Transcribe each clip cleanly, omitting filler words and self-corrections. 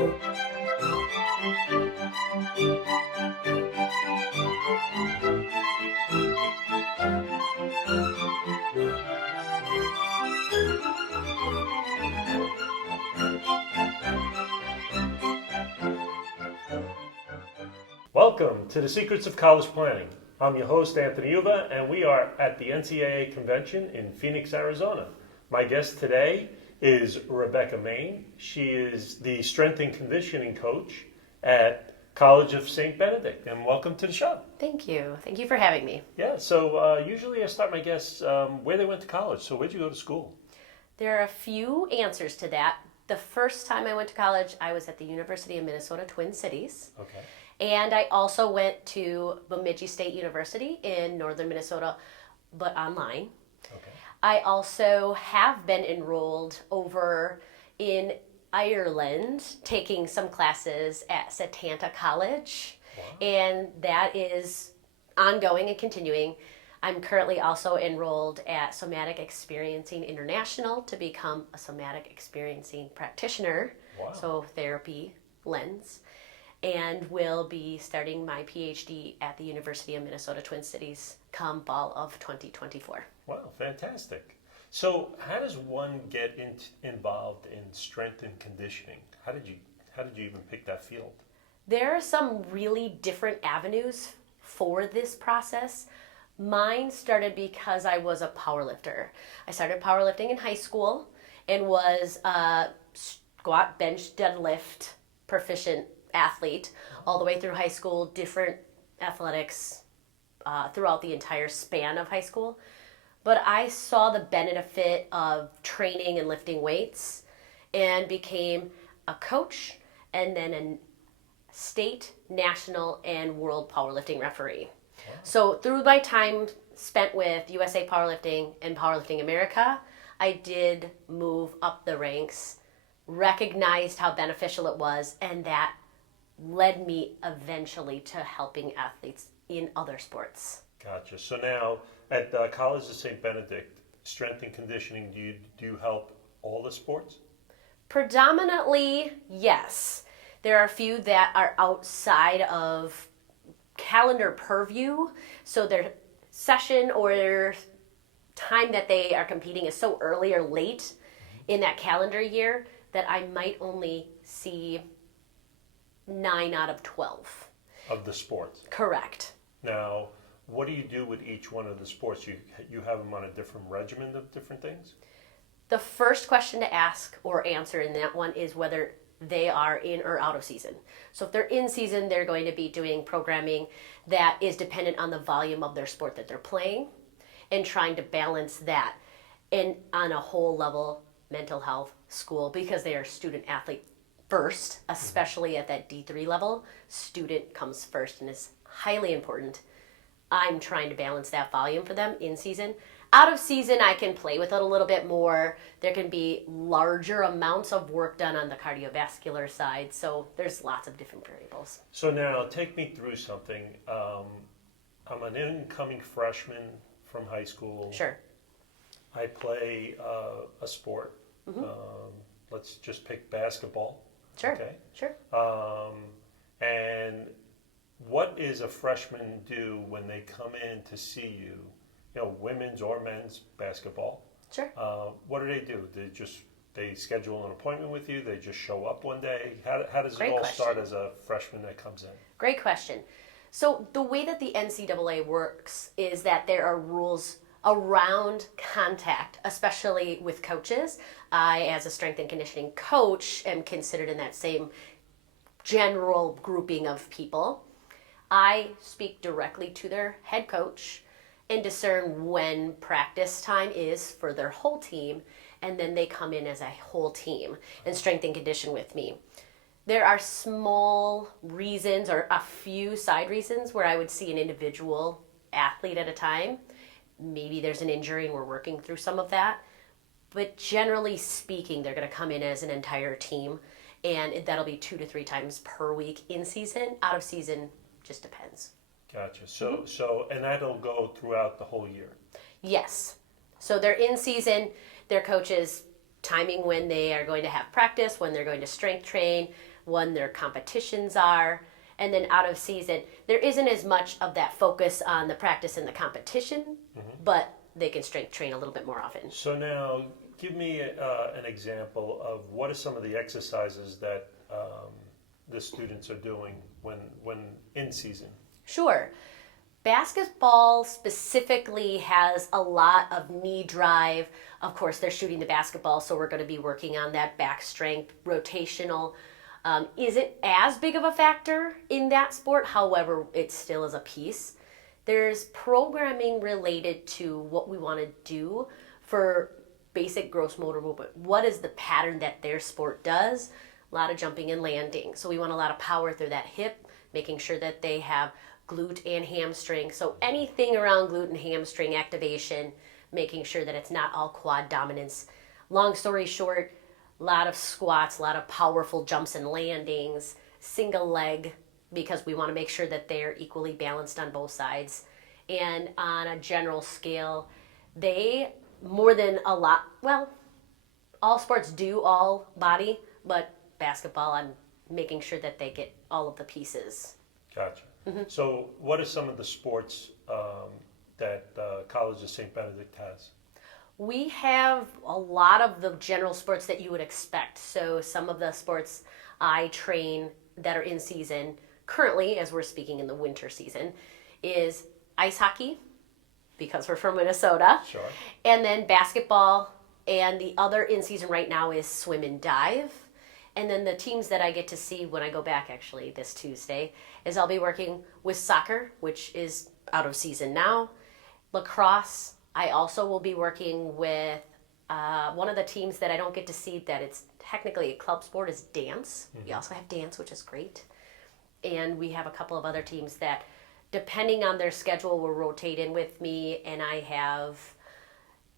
Welcome to the Secrets of College Planning. I'm your host, Anthony Uva, and we are at the NCAA convention in Phoenix, Arizona. My guest today is Rebecca Main. She is the strength and conditioning coach at College of Saint Benedict, and welcome to the show. Thank you. Thank you for having me. Yeah, so usually I start my guests where they went to college. So where'd you go to school? There are a few answers to that. The first time I went to college, I was at the University of Minnesota Twin Cities. Okay. And I also went to Bemidji State University in northern Minnesota, but online. Okay. I also have been enrolled over in Ireland, taking some classes at Setanta College. Wow. And that is ongoing and continuing. I'm currently also enrolled at Somatic Experiencing International to become a somatic experiencing practitioner. Wow. So therapy lens. And will be starting my PhD at the University of Minnesota Twin Cities come fall of 2024. Wow, fantastic. So how does one get involved in strength and conditioning? How did you even pick that field? There are some really different avenues for this process. Mine started because I was a powerlifter. I started powerlifting in high school and was a squat, bench, deadlift proficient athlete all the way through high school, different athletics throughout the entire span of high school. But I saw the benefit of training and lifting weights and became a coach and then a state, national, and world powerlifting referee. Wow. So through my time spent with USA Powerlifting and Powerlifting America, I did move up the ranks, recognized how beneficial it was, and that led me eventually to helping athletes in other sports. Gotcha. So now at College of Saint Benedict, strength and conditioning, do you help all the sports? Predominantly, yes. There are a few that are outside of calendar purview, so their session or their time that they are competing is so early or late in that calendar year that I might only see 9 out of 12. Of the sports? Correct. Now, what do you do with each one of the sports? You have them on a different regimen of different things? The first question to ask or answer in that one is whether they are in or out of season. So if they're in season, they're going to be doing programming that is dependent on the volume of their sport that they're playing and trying to balance that and on a whole level, mental health, school, because they are student athlete first, especially at that D3 level. Student comes first and is highly important. I'm trying to balance that volume for them in season. Out of season, I can play with it a little bit more. There can be larger amounts of work done on the cardiovascular side. So there's lots of different variables. So now take me through something. I'm an incoming freshman from high school. Sure. I play a sport. Mm-hmm. Let's just pick basketball. Sure. Okay. Sure. And what is a freshman do when they come in to see you? You know, women's or men's basketball. Sure. What do? They schedule an appointment with you? They just show up one day? How does Great it all question. start as a freshman that comes in? Great question. So the way that the NCAA works is that there are rules around contact, especially with coaches. I, as a strength and conditioning coach, am considered in that same general grouping of people. I speak directly to their head coach and discern when practice time is for their whole team, and then they come in as a whole team and strength and condition with me. There are small reasons or a few side reasons where I would see an individual athlete at a time. Maybe there's an injury and we're working through some of that. But generally speaking, they're going to come in as an entire team, and that'll be 2 to 3 times per week in season. Out of season, just depends. Gotcha. So and that'll go throughout the whole year? Yes. So they're in season, their coaches timing when they are going to have practice, when they're going to strength train, when their competitions are. And then out of season, there isn't as much of that focus on the practice and the competition, but they can strength train a little bit more often. So now, give me an example of what are some of the exercises that the students are doing when in season. Sure. Basketball specifically has a lot of knee drive. Of course, they're shooting the basketball, so we're going to be working on that back strength, rotational. Isn't as big of a factor in that sport, however, it still is a piece. There's programming related to what we want to do for basic gross motor movement. What is the pattern that their sport does? A lot of jumping and landing. So we want a lot of power through that hip, making sure that they have glute and hamstring. So anything around glute and hamstring activation, making sure that it's not all quad dominance. Long story short, a lot of squats, a lot of powerful jumps and landings, single leg, because we want to make sure that they're equally balanced on both sides. And on a general scale, they more than a lot, well, all sports do all body, but basketball, I'm making sure that they get all of the pieces. Gotcha. So what are some of the sports that College of Saint Benedict has? We have a lot of the general sports that you would expect. So some of the sports I train that are in season currently, as we're speaking in the winter season, is ice hockey, because we're from Minnesota. Sure. And then basketball, and the other in season right now is swim and dive. And then the teams that I get to see when I go back actually this Tuesday is I'll be working with soccer, which is out of season now. Lacrosse, I also will be working with one of the teams that I don't get to see that it's technically a club sport is dance. We also have dance, which is great. And we have a couple of other teams that, depending on their schedule, will rotate in with me. And I have,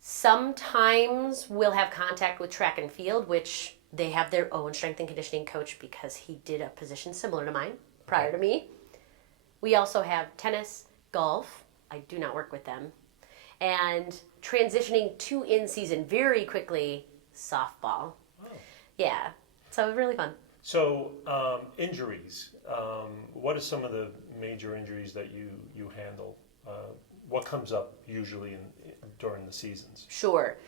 sometimes we'll have contact with track and field, which they have their own strength and conditioning coach because he did a position similar to mine prior to me. We also have tennis, golf. I do not work with them. And transitioning to in-season very quickly, softball. Oh. Yeah, so really fun. So injuries, what are some of the major injuries that you handle? What comes up usually during the seasons? Sure.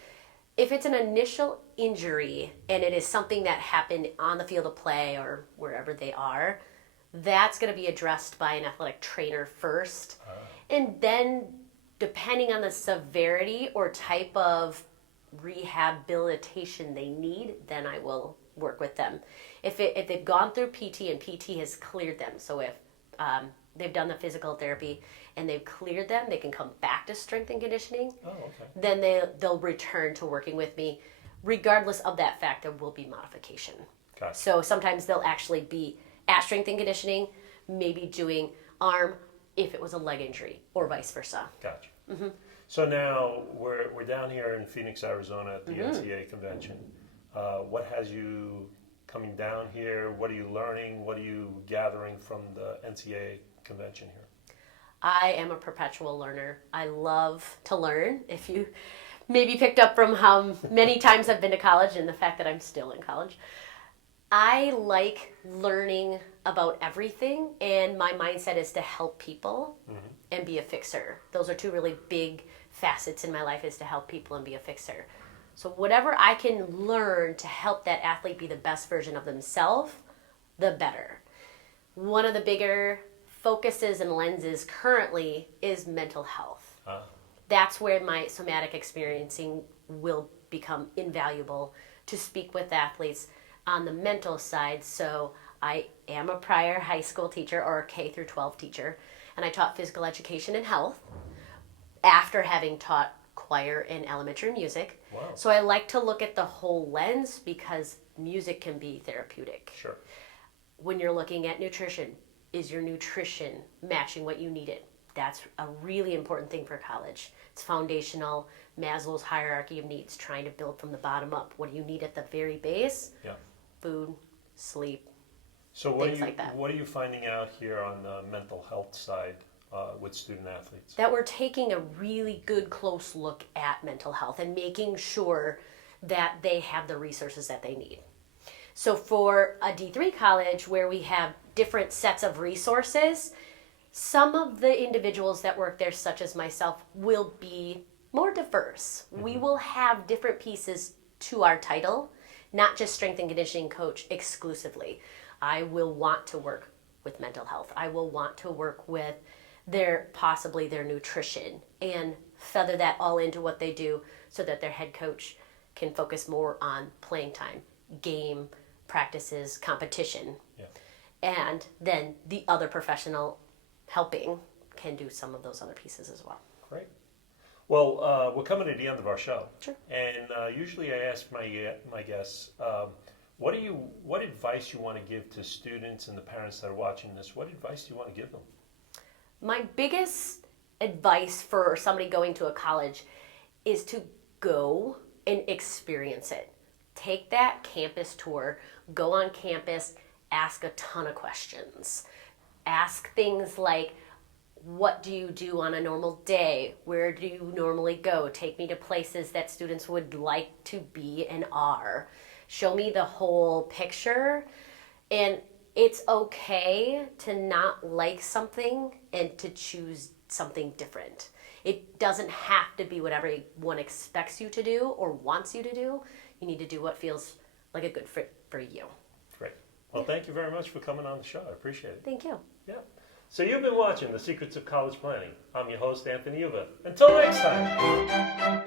If it's an initial injury and it is something that happened on the field of play or wherever they are, that's going to be addressed by an athletic trainer first. And then, depending on the severity or type of rehabilitation they need, then I will work with them. If they've gone through PT and PT has cleared them, so if they've done the physical therapy and they've cleared them, they can come back to strength and conditioning. Oh, okay. Then they'll return to working with me. Regardless of that fact, there will be modification. Gotcha. So sometimes they'll actually be at strength and conditioning, maybe doing arm if it was a leg injury, or vice versa. Gotcha. So now we're down here in Phoenix, Arizona at the NCAA convention. What has you coming down here? What are you learning? What are you gathering from the NCAA convention here? I am a perpetual learner. I love to learn. If you maybe picked up from how many times I've been to college and the fact that I'm still in college, I like learning about everything, and my mindset is to help people and be a fixer. Those are two really big facets in my life, is to help people and be a fixer. So whatever I can learn to help that athlete be the best version of themselves, the better. One of the bigger focuses and lenses currently is mental health. That's where my somatic experiencing will become invaluable to speak with athletes on the mental side. So I am a prior high school teacher or a K through 12 teacher, and I taught physical education and health after having taught choir and elementary music. Wow. So I like to look at the whole lens because music can be therapeutic. Sure. When you're looking at nutrition, is your nutrition matching what you needed? That's a really important thing for college. It's foundational. Maslow's hierarchy of needs, trying to build from the bottom up. What do you need at the very base? Yeah. Food, sleep, So things like that. what are you finding out here on the mental health side with student athletes? That we're taking a really good close look at mental health and making sure that they have the resources that they need. So for a D3 college where we have different sets of resources, some of the individuals that work there, such as myself, will be more diverse. We will have different pieces to our title, not just strength and conditioning coach exclusively. I will want to work with mental health. I will want to work with possibly their nutrition and feather that all into what they do so that their head coach can focus more on playing time, game, practices, competition. Yeah. And then the other professional helping can do some of those other pieces as well. Great. Well, we're coming to the end of our show. Sure. And usually I ask my guests, what advice you want to give to students and the parents that are watching this? What advice do you want to give them? My biggest advice for somebody going to a college is to go and experience it. Take that campus tour, go on campus, ask a ton of questions. Ask things like, what do you do on a normal day? Where do you normally go? Take me to places that students would like to be and are. Show me the whole picture. And it's okay to not like something and to choose something different. It doesn't have to be what everyone expects you to do or wants you to do. You need to do what feels like a good fit for you. Great. Well, thank you very much for coming on the show. I appreciate it. Thank you. Yeah. So you've been watching The Secrets of College Planning. I'm your host, Anthony Uva. Until next time.